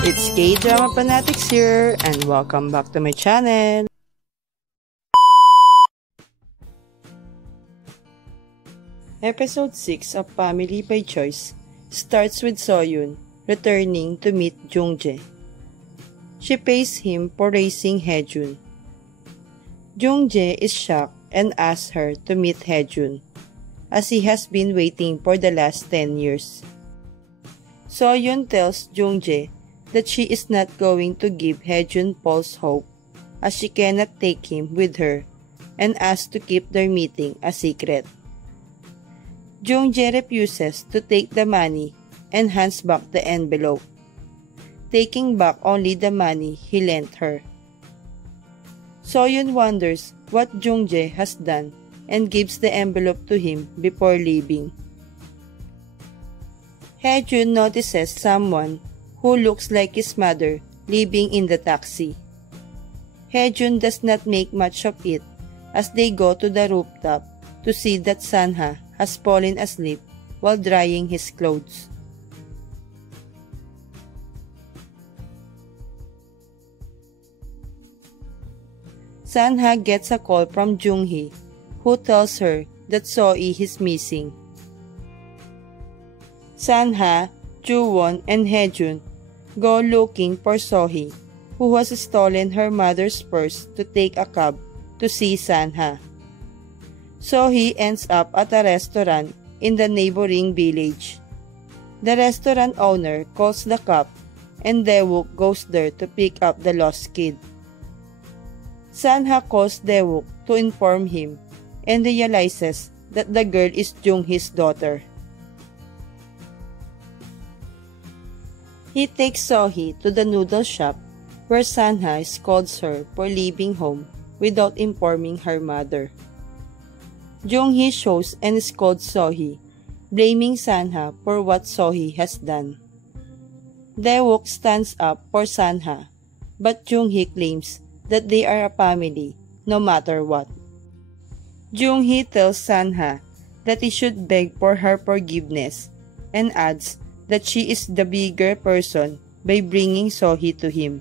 It's K-Drama Fanatics here, and welcome back to my channel. Episode 6 of Family by Choice starts with Soyun returning to meet Jungjae. She pays him for raising Haejun. Jungjae is shocked and asks her to meet Haejun, as he has been waiting for the last 10 years. Soyun tells Jungjae that she is not going to give Haejun false hope, as she cannot take him with her, and asks to keep their meeting a secret. Jungjae refuses to take the money and hands back the envelope, taking back only the money he lent her. Soyun wonders what Jungjae has done and gives the envelope to him before leaving. Haejun notices someone who looks like his mother living in the taxi. Haejun does not make much of it as they go to the rooftop to see that Sanha has fallen asleep while drying his clothes. Sanha gets a call from Junghee, who tells her that Sohee is missing. Sanha, Juwon, and Haejun go looking for Sohee, who has stolen her mother's purse to take a cab to see Sanha. Sohee ends up at a restaurant in the neighboring village. The restaurant owner calls the cop, and Daewoo goes there to pick up the lost kid. Sanha calls Daewoo to inform him and realizes that the girl is Junghee's daughter. He takes Sohee to the noodle shop where Sanha scolds her for leaving home without informing her mother. Junghee shows and scolds Sohee, blaming Sanha for what Sohee has done. Daewoo stands up for Sanha, but Junghee claims that they are a family no matter what. Junghee tells Sanha that he should beg for her forgiveness and adds that she is the bigger person by bringing Sohee to him.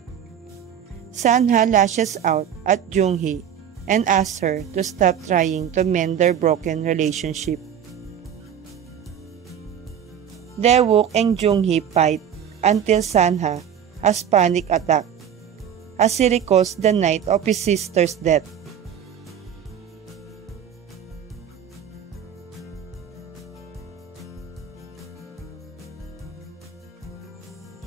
Sanha lashes out at Junghee and asks her to stop trying to mend their broken relationship. Daewoo and Junghee fight until Sanha has panic attack as he recalls the night of his sister's death.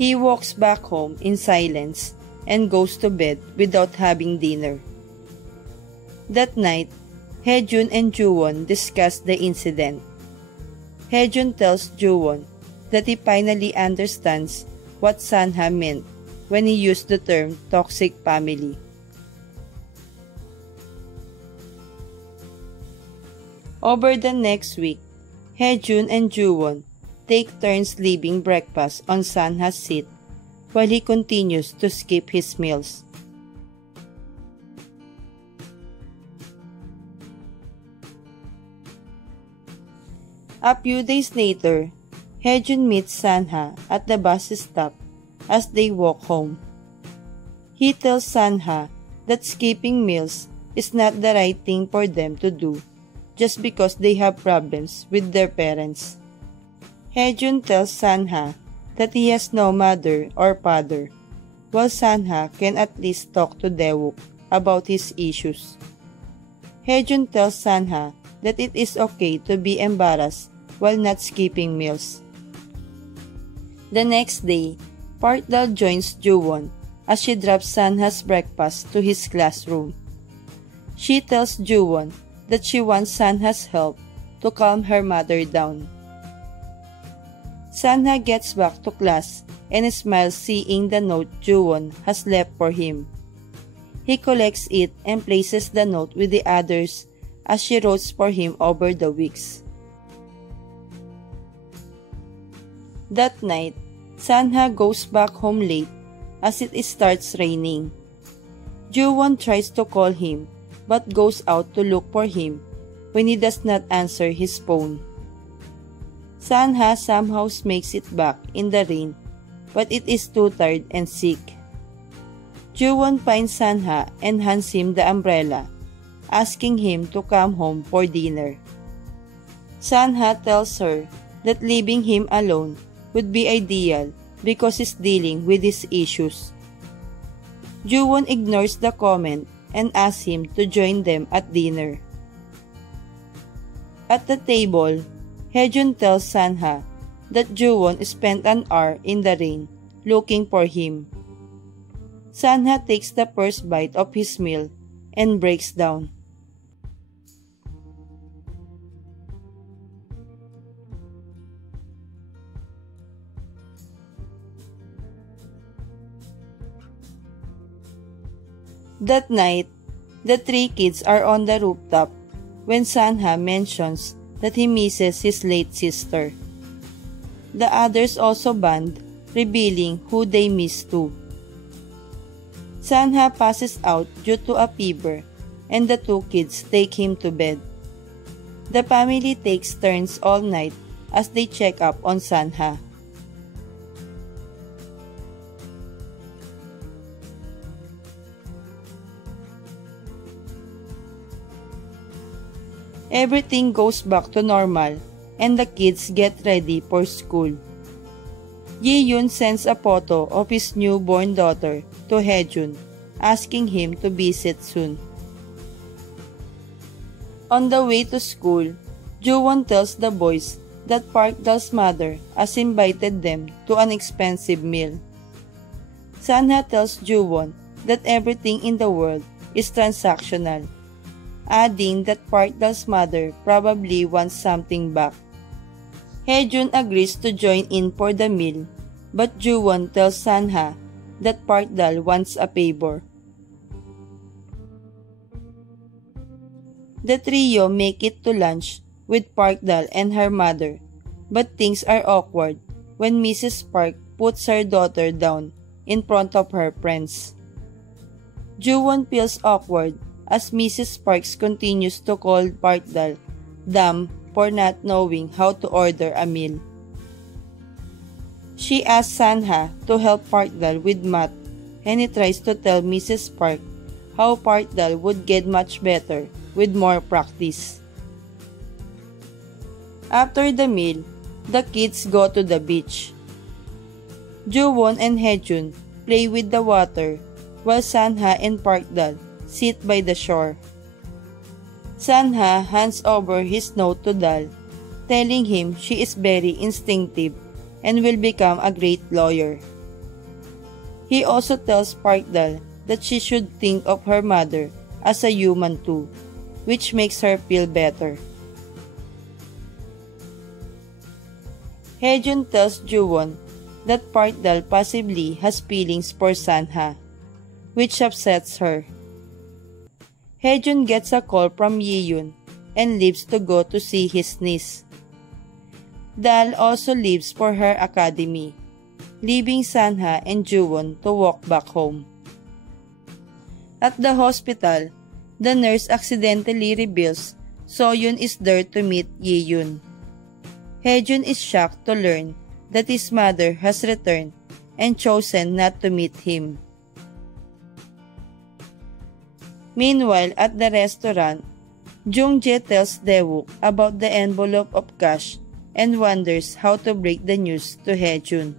He walks back home in silence and goes to bed without having dinner. That night, Haejun and Juwon discuss the incident. Haejun tells Juwon that he finally understands what Sanha meant when he used the term toxic family. Over the next week, Haejun and Juwon take turns leaving breakfast on Sanha's seat while he continues to skip his meals. A few days later, Haejun meets Sanha at the bus stop as they walk home. He tells Sanha that skipping meals is not the right thing for them to do just because they have problems with their parents. Haejun tells Sanha that he has no mother or father, while Sanha can at least talk to Daewoo about his issues. Haejun tells Sanha that it is okay to be embarrassed while not skipping meals. The next day, Parkdal joins Juwon as she drops Sanha's breakfast to his classroom. She tells Juwon that she wants Sanha's help to calm her mother down. Sanha gets back to class and smiles seeing the note Juwon has left for him. He collects it and places the note with the others as she wrote for him over the weeks. That night, Sanha goes back home late as it starts raining. Juwon tries to call him but goes out to look for him when he does not answer his phone. Sanha somehow makes it back in the rain but it is too tired and sick. Ju-won finds Sanha and hands him the umbrella, asking him to come home for dinner. Sanha tells her that leaving him alone would be ideal because he's dealing with his issues. Ju-won ignores the comment and asks him to join them at dinner. At the table, Haejun tells Sanha that Ju-won spent an hour in the rain looking for him. Sanha takes the first bite of his meal and breaks down. That night, the three kids are on the rooftop when Sanha mentions that he misses his late sister. The others also bond, revealing who they miss too. Sanha passes out due to a fever, and the two kids take him to bed. The family takes turns all night as they check up on Sanha. Everything goes back to normal and the kids get ready for school. Ji-yoon sends a photo of his newborn daughter to Haejun, asking him to visit soon. On the way to school, Ju-won tells the boys that Park Dal's mother has invited them to an expensive meal. Sanha tells Ju-won that everything in the world is transactional, adding that Park Dal's mother probably wants something back. Haejun agrees to join in for the meal, but Ju-won tells Sanha that Park Dal wants a favor. The trio make it to lunch with Park Dal and her mother, but things are awkward when Mrs. Park puts her daughter down in front of her friends. Ju-won feels awkward as Mrs. Parks continues to call Park Dal dumb for not knowing how to order a meal. She asks Sanha to help Park Dal with math, and he tries to tell Mrs. Park how Park Dal would get much better with more practice. After the meal, the kids go to the beach. Ju-won and Haejun play with the water while Sanha and Park Dal sit by the shore. Sanha hands over his note to Dal, telling him she is very instinctive and will become a great lawyer. He also tells Park Dal that she should think of her mother as a human too, which makes her feel better. Haejun tells Ju-won that Park Dal possibly has feelings for Sanha, which upsets her. Haejun gets a call from Ji-yoon and leaves to go to see his niece. Dal also leaves for her academy, leaving Sanha and Ju-won to walk back home. At the hospital, the nurse accidentally reveals Soyeon is there to meet Ji-yoon. Haejun is shocked to learn that his mother has returned and chosen not to meet him. Meanwhile, at the restaurant, Jung-jae tells Dae-wook about the envelope of cash and wonders how to break the news to Haejun.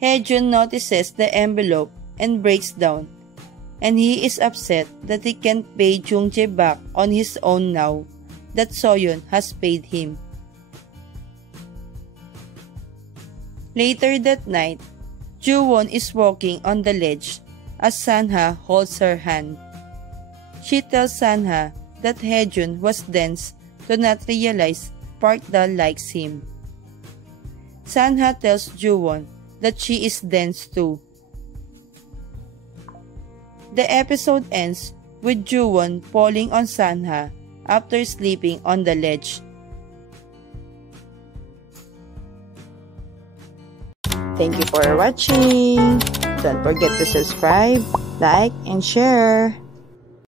Haejun notices the envelope and breaks down, and he is upset that he can't pay Jung-jae back on his own now that Soyeon has paid him. Later that night, Ju-won is walking on the ledge as Sanha holds her hand. She tells Sanha that Haejun was dense to not realize Park Dal likes him. Sanha tells Ju-won that she is dense too. The episode ends with Ju-won falling on Sanha after sleeping on the ledge. Thank you for watching. Don't forget to subscribe, like, and share.